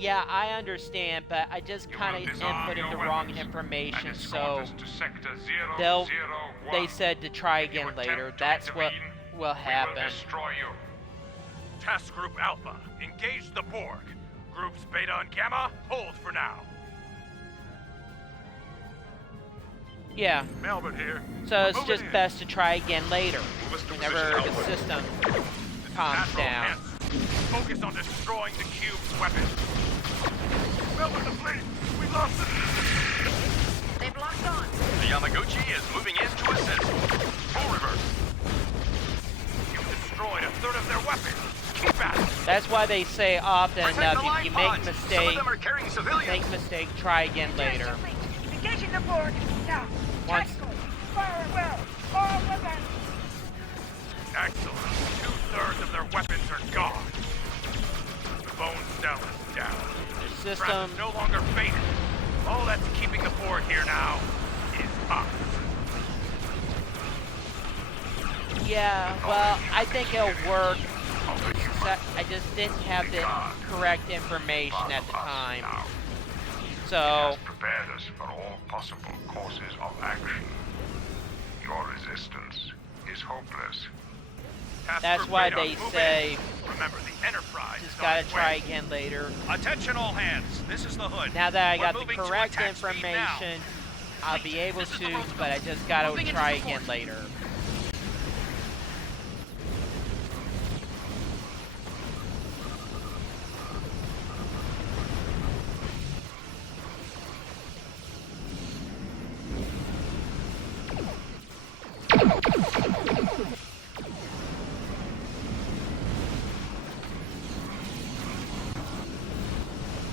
Yeah, I understand, but I just kind of inputted the wrong information, so they said to try again later. That's what will happen. Task Group Alpha, engage the Borg. Groups Beta and Gamma, hold for now. Yeah. Melbourne here. So it's just best to try again later, whenever the system calms down. Focus on destroying the cube's weapons. Melbourne, the fleet! We lost it! They've locked on. The Yamaguchi is moving in to assist. Full reverse. You've destroyed a third of their weapons. Keep at it. That's why they say often, if you make mistake, try again later. Engaging the Borg. Now, Once. Fire well. All weapons. Excellent. 2/3 of their weapons are gone. The bone cell is down. The system no longer baited. All that's keeping the Borg here now is us. Yeah, well, I think it'll work. I just didn't have the correct information at the time. It So, has prepared us for all possible courses of action. Your resistance is hopeless. that's why they say Remember, the Enterprise just gotta try again later. Attention all hands, this is the Hood. Now that I got the We're moving to correct attack speed now. information, I'll be able to, but I just gotta try again later.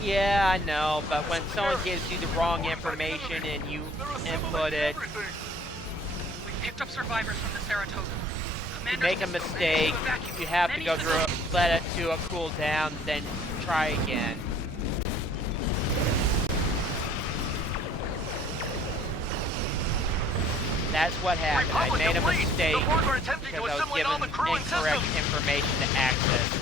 Yeah, I know, but when someone gives you the wrong information and you input it, We picked up survivors from the Saratoga. you make a mistake, you have to go through it, let it do a cool down, then try again. That's what happened. I made a mistake because I was given incorrect information to access it.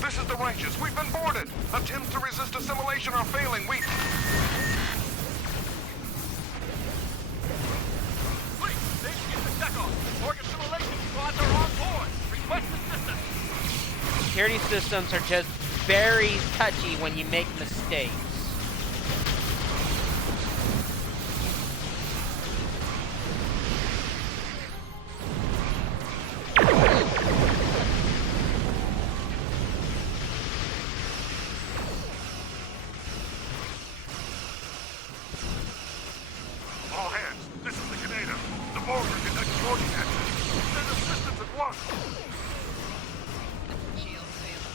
This is the Righteous. We've been boarded. Attempts to resist assimilation are failing. Please, station is the check-off. Borg assimilation squads are on board. Request assistance. Security systems are just very touchy when you make mistakes. All hands, this is the Canada. The Borg are conducting boarding action. Send assistance at once. Shield failing.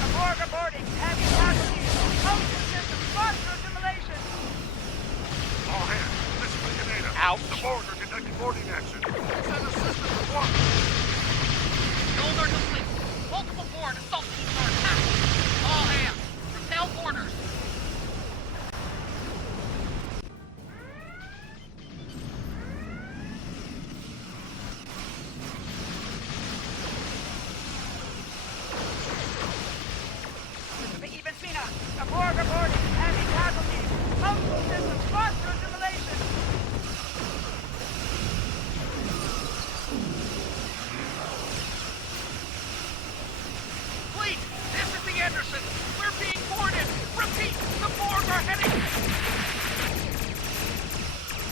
The Borg are boarding. Heavy casualties. Oxygen system. Lost for assimilation. All hands, this is the Canada. Ouch. The Borg are conducting boarding action. Send assistance at once. Goals are complete. Multiple board assault teams are attacked. All hands, repel boarders. This is the Even Cena. The Borg are boarding. Heavy casualties. Oxygen system. Lost for assimilation. Fleet, this is the Anderson. We're being boarded. Repeat, the Borg are heading.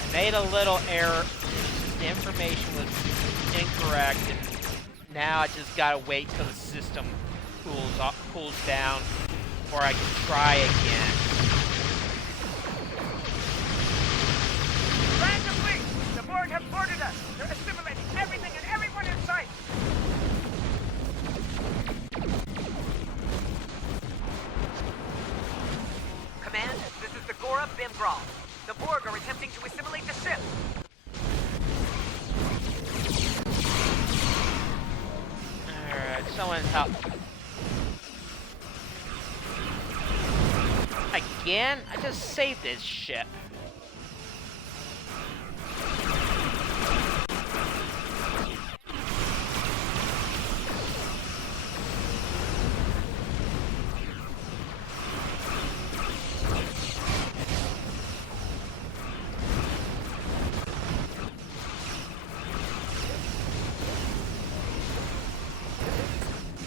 I made a little error. The information was incorrect, and now I just gotta wait till the system cools down before I can try again. Land the fleet. The Borg have boarded us. They're assimilating everything and everyone in sight. Command, this is the Gora Bimgral. The Borg are attempting to assimilate the ship. Alright, someone help. Again? I just saved this ship.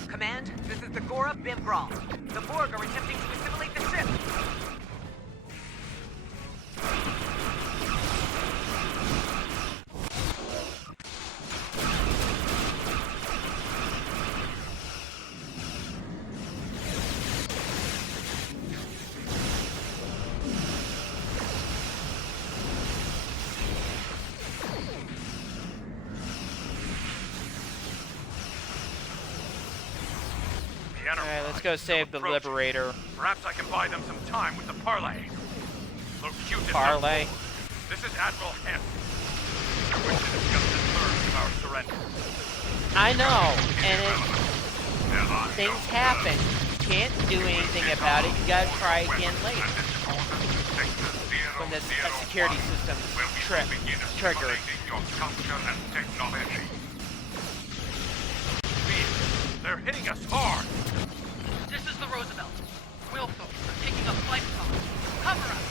Command, this is the Gora Bimgral. The Borg are attempting to assimilate the ship. Alright, let's go save the Liberator. Perhaps I can buy them some time with the parlay. Look cute as Parlay? This is Admiral Hess. I wish to discuss the terms of our surrender. I know, and things happen. You can't do anything about it. You gotta try again later. When the security system is triggered. Your culture and technology. They're hitting us hard. This is the Roosevelt. Will folks are picking up flight pods. Cover us.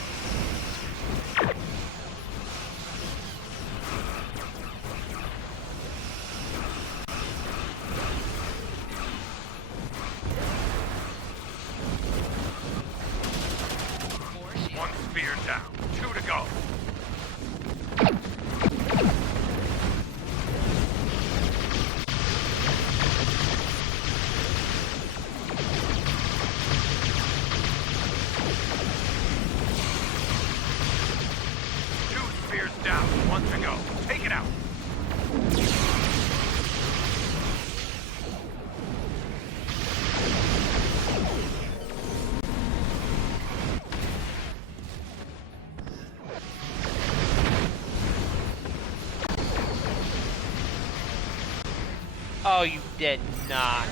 Oh, you did not.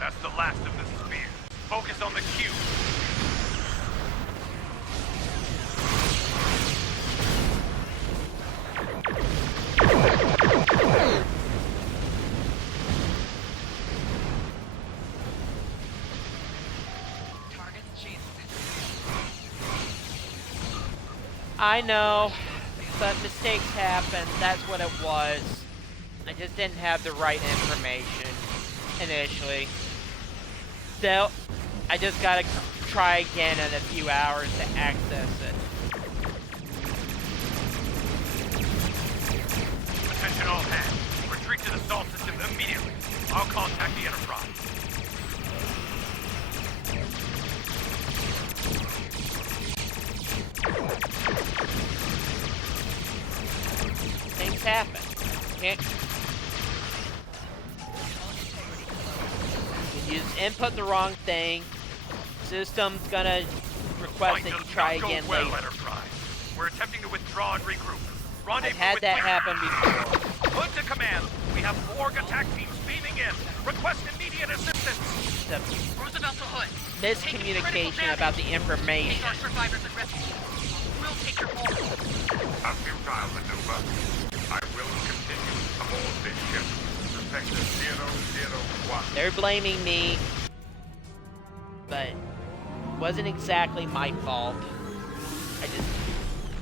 That's the last of the spear. Focus on the cube. I know, but mistakes happen. That's what it was. I just didn't have the right information initially. Still, I just gotta try again in a few hours to access it. Attention all hands. Retreat to the salt system immediately. I'll contact the Enterprise. Things happen. Can't... You just input the wrong thing. System's gonna request that you try again later. Enterprise. We're attempting to withdraw and regroup. I've had that happen before. Hood to command. We have Borg attack teams beaming in. Request immediate assistance. The Roosevelt to Hood. miscommunication about the information. Take our survivors and rescue. We'll take your hold. A futile maneuver. I will continue aboard this ship. Sector 001. They're blaming me, but it wasn't exactly my fault.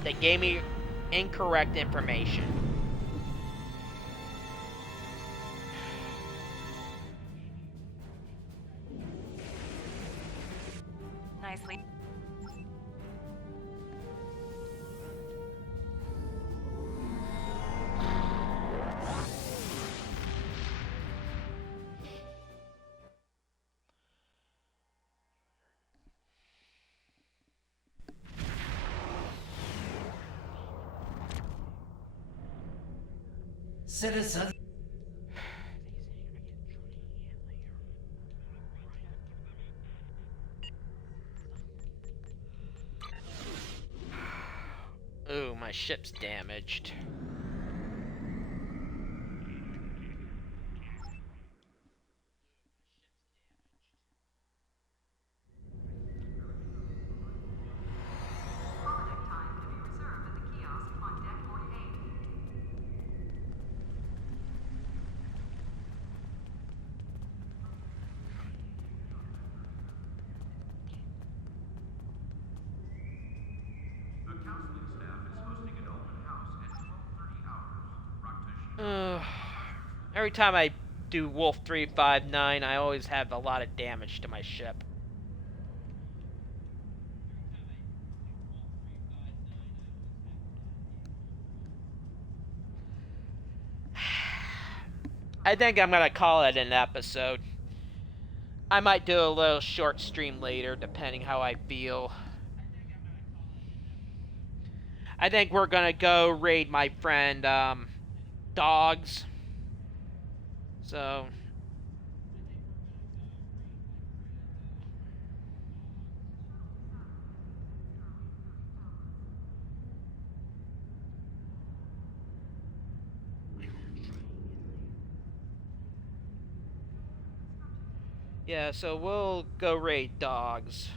They gave me incorrect information. Nicely. Citizen. Ooh, my ship's damaged. Every time I do Wolf 359, I always have a lot of damage to my ship. I think I'm gonna call it an episode. I might do a little short stream later, depending how I feel. I think we're gonna go raid my friend, Dogs. So... yeah, so we'll go raid Dogs.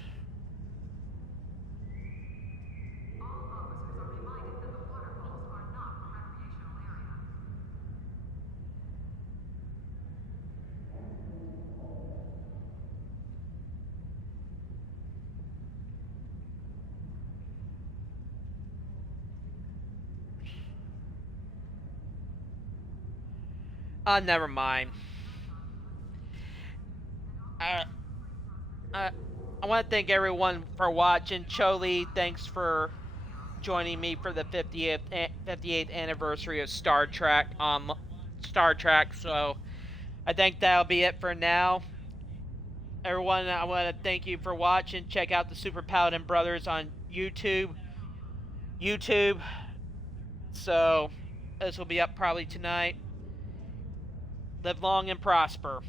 Never mind. I want to thank everyone for watching. Choli, thanks for joining me for the 58th anniversary of Star Trek. So I think that'll be it for now. Everyone, I want to thank you for watching. Check out the Super Paladin Brothers on YouTube. So this will be up probably tonight. Live long and prosper.